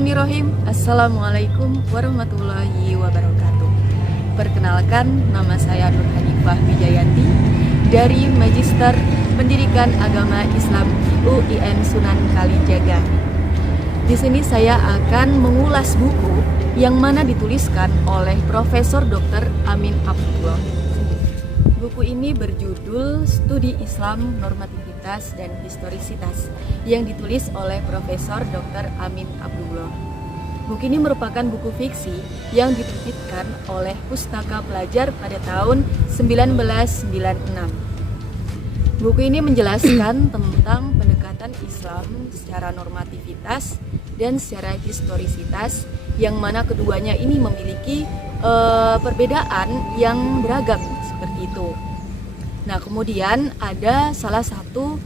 Bismillahirrahmanirrahim. Assalamualaikum warahmatullahi wabarakatuh. Perkenalkan, nama saya Nur Hanifah Wijayanti dari Magister Pendidikan Agama Islam UIN Sunan Kalijaga. Di sini saya akan mengulas buku yang mana dituliskan oleh Profesor Dr. Amin Abdullah. Buku ini berjudul Studi Islam, Normativitas dan Historisitas yang ditulis oleh Profesor Dr. Amin Abdullah. Buku ini merupakan buku fiksi yang diterbitkan oleh Pustaka Pelajar pada tahun 1996. Buku ini menjelaskan tentang pendekatan Islam secara normativitas dan secara historisitas, yang mana keduanya ini memiliki perbedaan yang beragam seperti itu. Nah, kemudian ada salah satu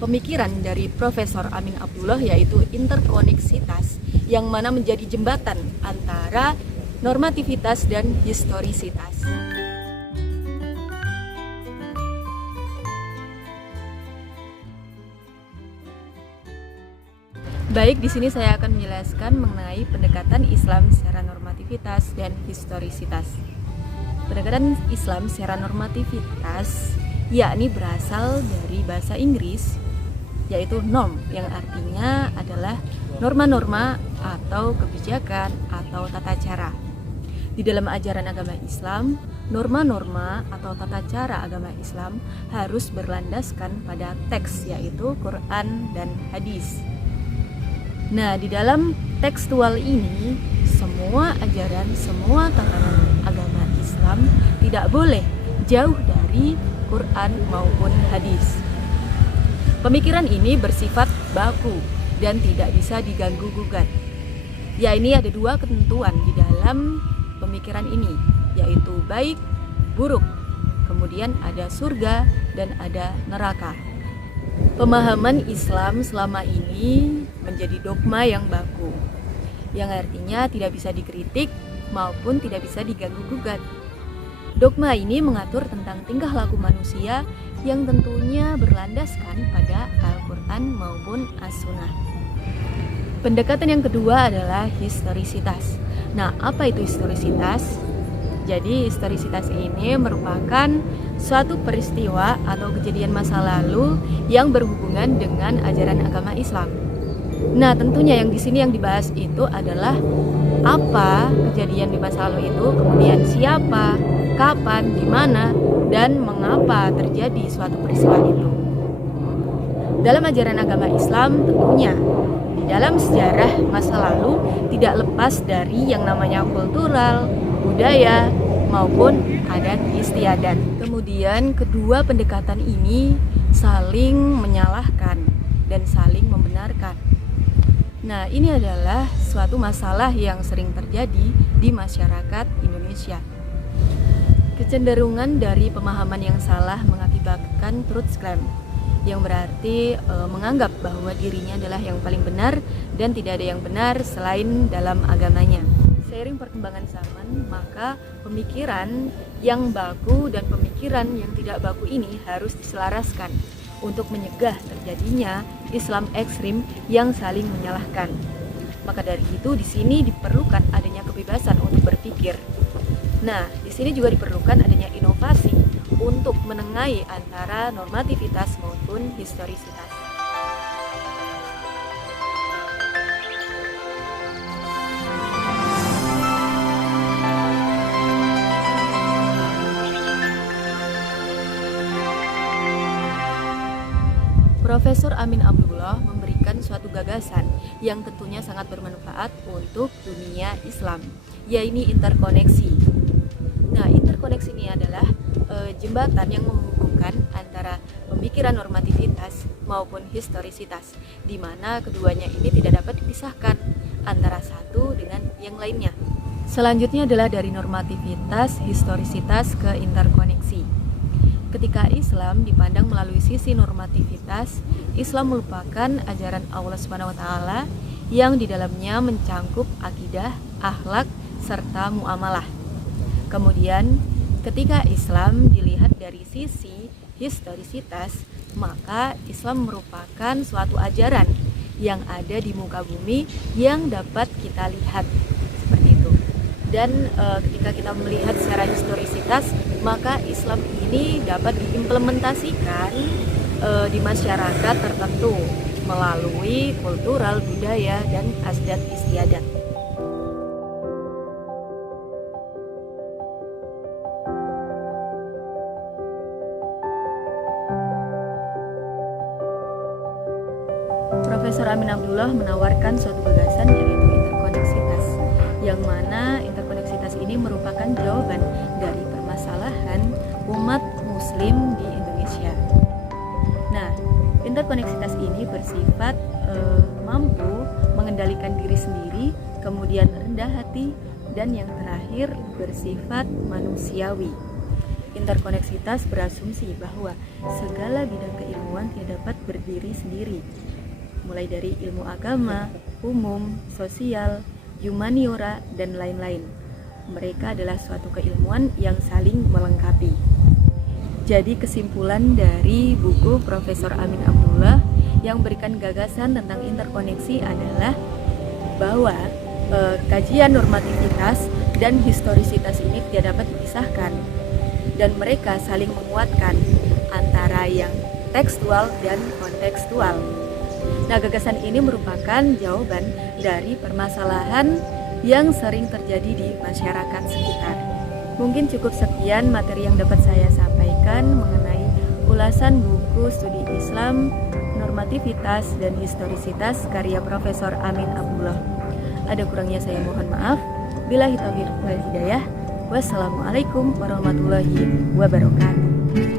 pemikiran dari Profesor Amin Abdullah, yaitu interkoneksitas, yang mana menjadi jembatan antara normativitas dan historisitas. Baik, di sini saya akan menjelaskan mengenai pendekatan Islam secara normativitas dan historisitas. Pendekatan Islam secara normativitas yakni berasal dari bahasa Inggris, yaitu norm, yang artinya adalah norma-norma atau kebijakan atau tata cara. Di dalam ajaran agama Islam, norma-norma atau tata cara agama Islam harus berlandaskan pada teks, yaitu Quran dan hadis. Nah, di dalam tekstual ini, semua ajaran, semua tatanan agama Islam tidak boleh jauh dari Quran maupun hadis. Pemikiran ini bersifat baku dan tidak bisa diganggu-gugat. Ya, ini ada dua ketentuan di dalam pemikiran ini, yaitu baik, buruk, kemudian ada surga dan ada neraka. Pemahaman Islam selama ini menjadi dogma yang baku, yang artinya tidak bisa dikritik maupun tidak bisa diganggu-gugat. Dogma ini mengatur tentang tingkah laku manusia yang tentunya berlandaskan pada Al-Quran maupun As-Sunnah. Pendekatan yang kedua adalah historisitas. Nah, apa itu historisitas? Jadi historisitas ini merupakan suatu peristiwa atau kejadian masa lalu yang berhubungan dengan ajaran agama Islam. Nah, tentunya yang di sini yang dibahas itu adalah apa kejadian di masa lalu itu, kemudian siapa, kapan, di mana, dan mengapa terjadi suatu peristiwa itu. Dalam ajaran agama Islam tentunya di dalam sejarah masa lalu tidak lepas dari yang namanya kultural, budaya, maupun adat istiadat. Kemudian kedua pendekatan ini saling menyalahkan dan saling membenarkan. Nah, ini adalah suatu masalah yang sering terjadi di masyarakat Indonesia. Kecenderungan dari pemahaman yang salah mengakibatkan truth claim, yang berarti menganggap bahwa dirinya adalah yang paling benar dan tidak ada yang benar selain dalam agamanya. Seiring perkembangan zaman, maka pemikiran yang baku dan pemikiran yang tidak baku ini harus diselaraskan untuk menyegah terjadinya Islam ekstrim yang saling menyalahkan. Maka dari itu di sini diperlukan adanya kebebasan untuk berpikir. Nah, di sini juga diperlukan adanya inovasi untuk menengahi antara normativitas maupun historisitas. Profesor Amin Abdullah memberikan suatu gagasan yang tentunya sangat bermanfaat untuk dunia Islam, yaitu interkoneksi. Nah, interkoneksi ini adalah jembatan yang menghubungkan antara pemikiran normativitas maupun historisitas, di mana keduanya ini tidak dapat dipisahkan antara satu dengan yang lainnya. Selanjutnya adalah dari normativitas, historisitas ke interkoneksi. Ketika Islam dipandang melalui sisi normativitas, Islam merupakan ajaran Allah SWT yang di dalamnya mencangkup akidah, akhlak, serta muamalah. Kemudian, ketika Islam dilihat dari sisi historisitas, maka Islam merupakan suatu ajaran yang ada di muka bumi yang dapat kita lihat, seperti itu. Dan ketika kita melihat secara historisitas, maka Islam ini dapat diimplementasikan di masyarakat tertentu melalui kultural, budaya, dan adat istiadat. Profesor Amin Abdullah menawarkan suatu gagasan yaitu interkoneksitas, yang mana interkoneksitas ini merupakan jawaban dari permasalahan umat muslim di Indonesia. Nah, interkoneksitas ini bersifat mampu mengendalikan diri sendiri, kemudian rendah hati, dan yang terakhir bersifat manusiawi. Interkoneksitas berasumsi bahwa segala bidang keilmuan tidak dapat berdiri sendiri, mulai dari ilmu agama, umum, sosial, humaniora, dan lain-lain. Mereka adalah suatu keilmuan yang saling melengkapi. Jadi kesimpulan dari buku Profesor Amin Abdullah yang berikan gagasan tentang interkoneksi adalah bahwa kajian normativitas dan historisitas ini tidak dapat dipisahkan, dan mereka saling menguatkan antara yang tekstual dan kontekstual. Nah, gagasan ini merupakan jawaban dari permasalahan yang sering terjadi di masyarakat sekitar. Mungkin cukup sekian materi yang dapat saya sampaikan mengenai ulasan buku studi Islam, normativitas, dan historisitas karya Profesor Amin Abdullah. Ada kurangnya saya mohon maaf. Billahi taufiq wal hidayah. Wassalamualaikum warahmatullahi wabarakatuh.